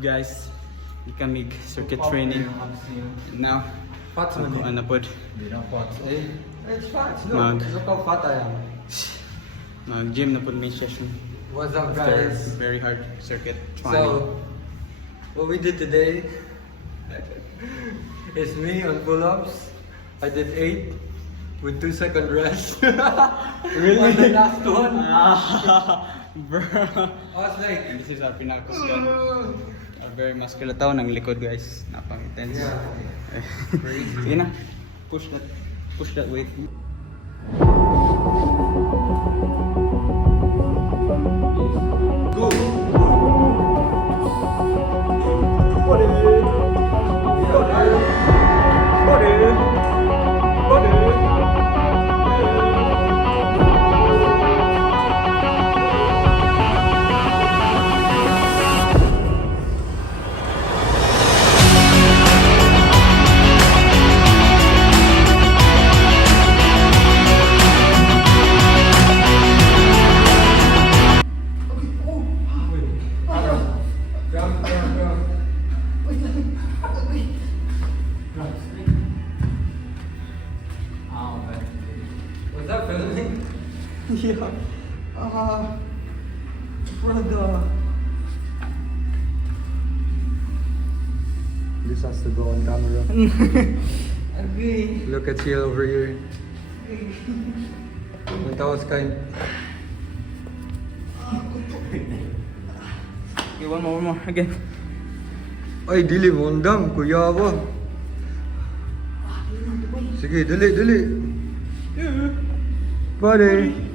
Guys, ikamig circuit training. Now, Fats ako man ano pod, Hindi na fats. It's fats. No, Mag- look how fat I am. mag-gym na pod may session. What's up, After guys? very hard circuit training. So, what we did today is me on pull-ups. I did 8 with 2-second rest. Really? On the last one. Bro. I was like, This is our pinaka-muscular. Our very muscular tao ng likod, guys. Napang-intense. Yeah. Sige na. Push that weight. Go! was that filming? Yeah. Brother. This has to go on camera. Agree. Look at Chill over here. That was kind. Okay, one more. Again. Ay, dili mo undang, kuya ba? Sige, dili. Buddy.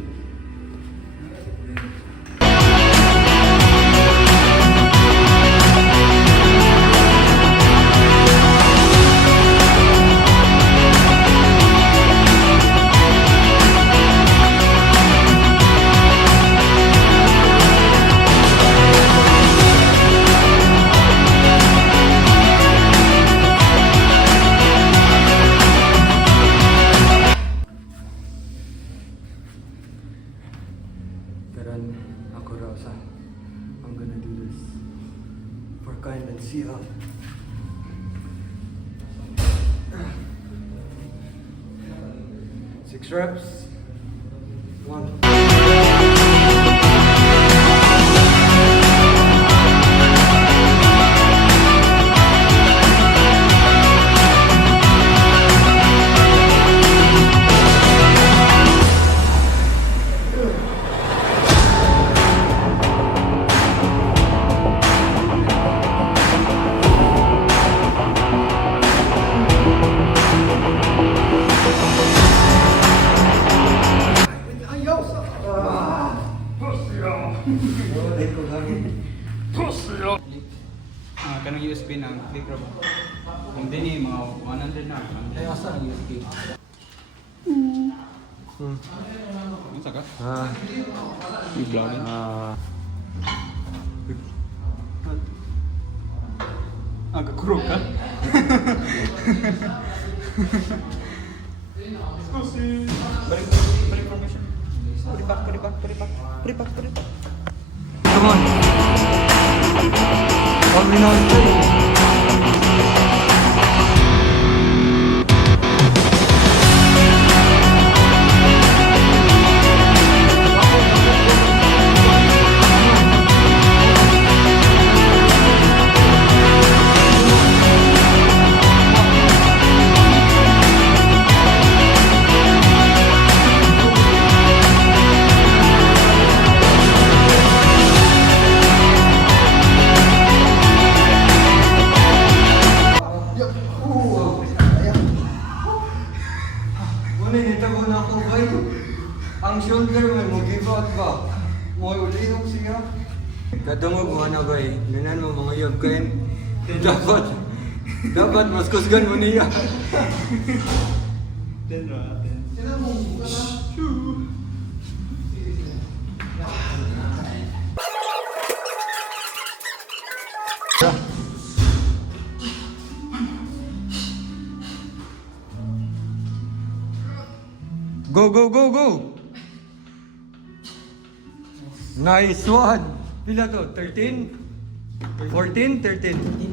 Karan ako raw sa I'm gonna do this for kind and see how 6 reps 1 Kanang USB ng click ra ba? Kung din mga 100 na. Ay, asa ang USB? Unsa ka? Ah, vlogging. Kakurog ka? Balik formation. Put it back. come on. All we know is ang shoulder mo give out ba? Mo ulihog siya. Katungog mo na ba eh. Ganan mo mga yob kain. Dapat mas kusgan mo niya. Go! Nice one! Pila to? 13? 14, 13.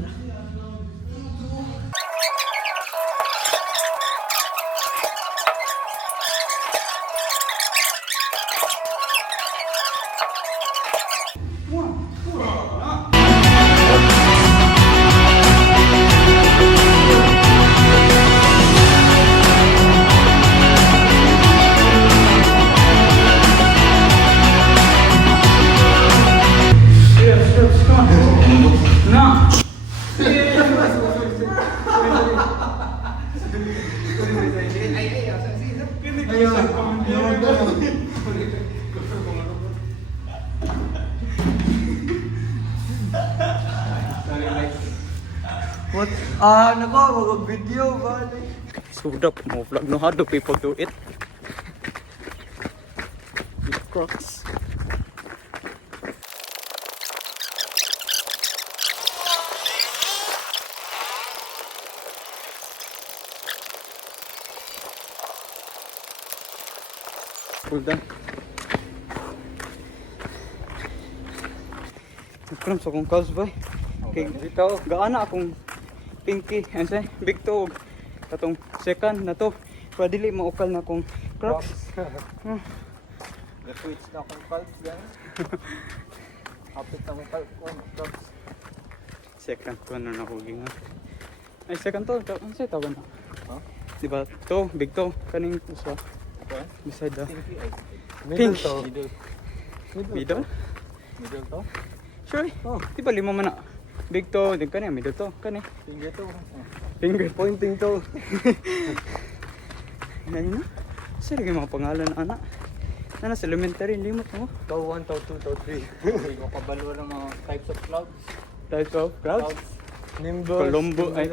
What? Nako, mag-video ba? Sudah mau vlog no how do people do it? With Crocs. Cool down. Ikram sa kong calls boy. Kay bitaw gaana akong pinky and say big tog katong second na to padili maukal na kong Crocs. Switch na akong pulse guys. Kapit na akong Crocs. Second to na huging ha. Ay second to ano say tawag na? Huh? Di ba to big to kaning usa Okay. beside the Middle Pink. to. middle. Middle to. Sure. Oh, di ba lima man na. Big to, din kani middle to kani. Finger to. Finger Pointing to. Ano na? Sa lagi mga pangalan ana. Nana sa elementary limot mo. Toe 1, toe 2, toe 3. Hindi ko kabalo ng mga types of clouds. Type of crowds. Nimbus. Colombo, ay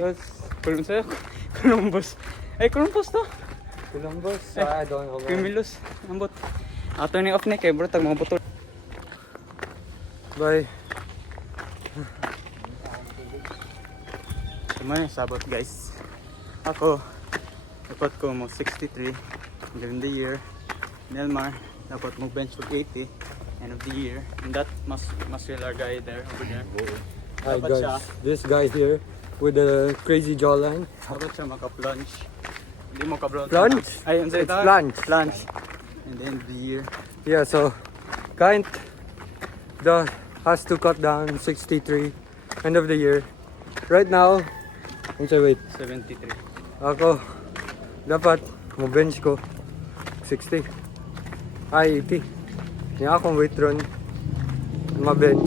Columbus. Ay Columbus to. Columbus. Eh, I don't know. Cumulus. Ambot. Ato ni off ni kay bro tag mga botol. Bye. Kumana sabot guys. Ako dapat ko mo 63 during the year. Nelmar dapat mo bench with 80 end of the year. And that muscular guy there over there. Hi Dapat siya, guys. This guy here with the crazy jawline. dapat siya maka-plunge. Hindi mo ka-plunge. Plunge? Ay, ang It's salita? plunge. Plunge. And the end of the year. Yeah, so has to cut down 63 end of the year. Right now, wait. 73. Ako dapat mo bench ko 60. Ay 80. Niya akong weight run ma-bench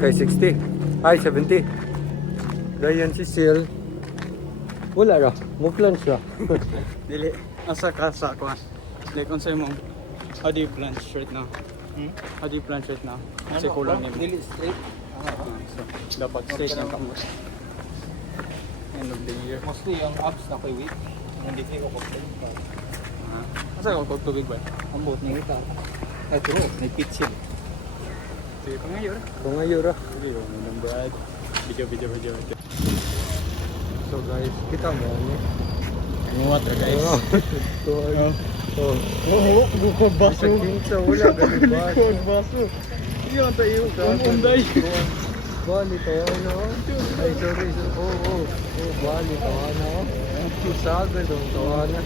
kay 60. Ay 70. Dayan si Sil. Wala ra, mo plunge ra. Dili, asa ka sa kuan. Like, unsay mo, how do you plunge right now? How do you plunge right now? Kasi kulang niya. Dili straight. So, dapat straight ang kamos. End of the year. Mostly yung abs na kay weight. Hindi ko complain pa. Asa ka kog tubig ba? Ang buot niya ita. Ay true, may pitching. Sige pa ngayon. Kung ngayon ra. Sige, yung number video. So guys, kita mo ano? Yung water guys. Bukod Sa kinsa wala ganun ba? baso. Yun tayo. Umunday. Bali to ano? Ay sorry. Bali to ano? Saga dong to ano?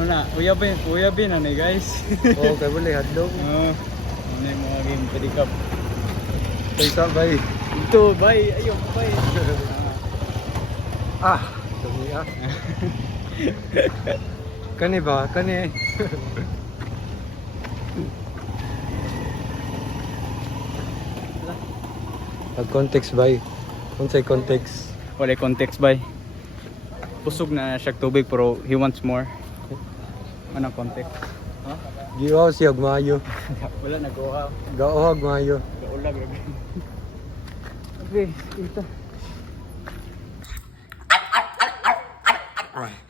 Una, uyabin na guys. Oh, kay wala hadlok. Oh, ano yung mga game pedicab. Kay sabay. Ito, bye. Ayun, bye. Dumi Kani ba? Kani. Context bay. Unsay context? Wala context bye. Pusog na siya tubig pero he wants more. Anong context? Ha? Giwa siya mayo. Wala nag-uhaw. Gaohag mayo. Gaulag. Okay, ito. Right.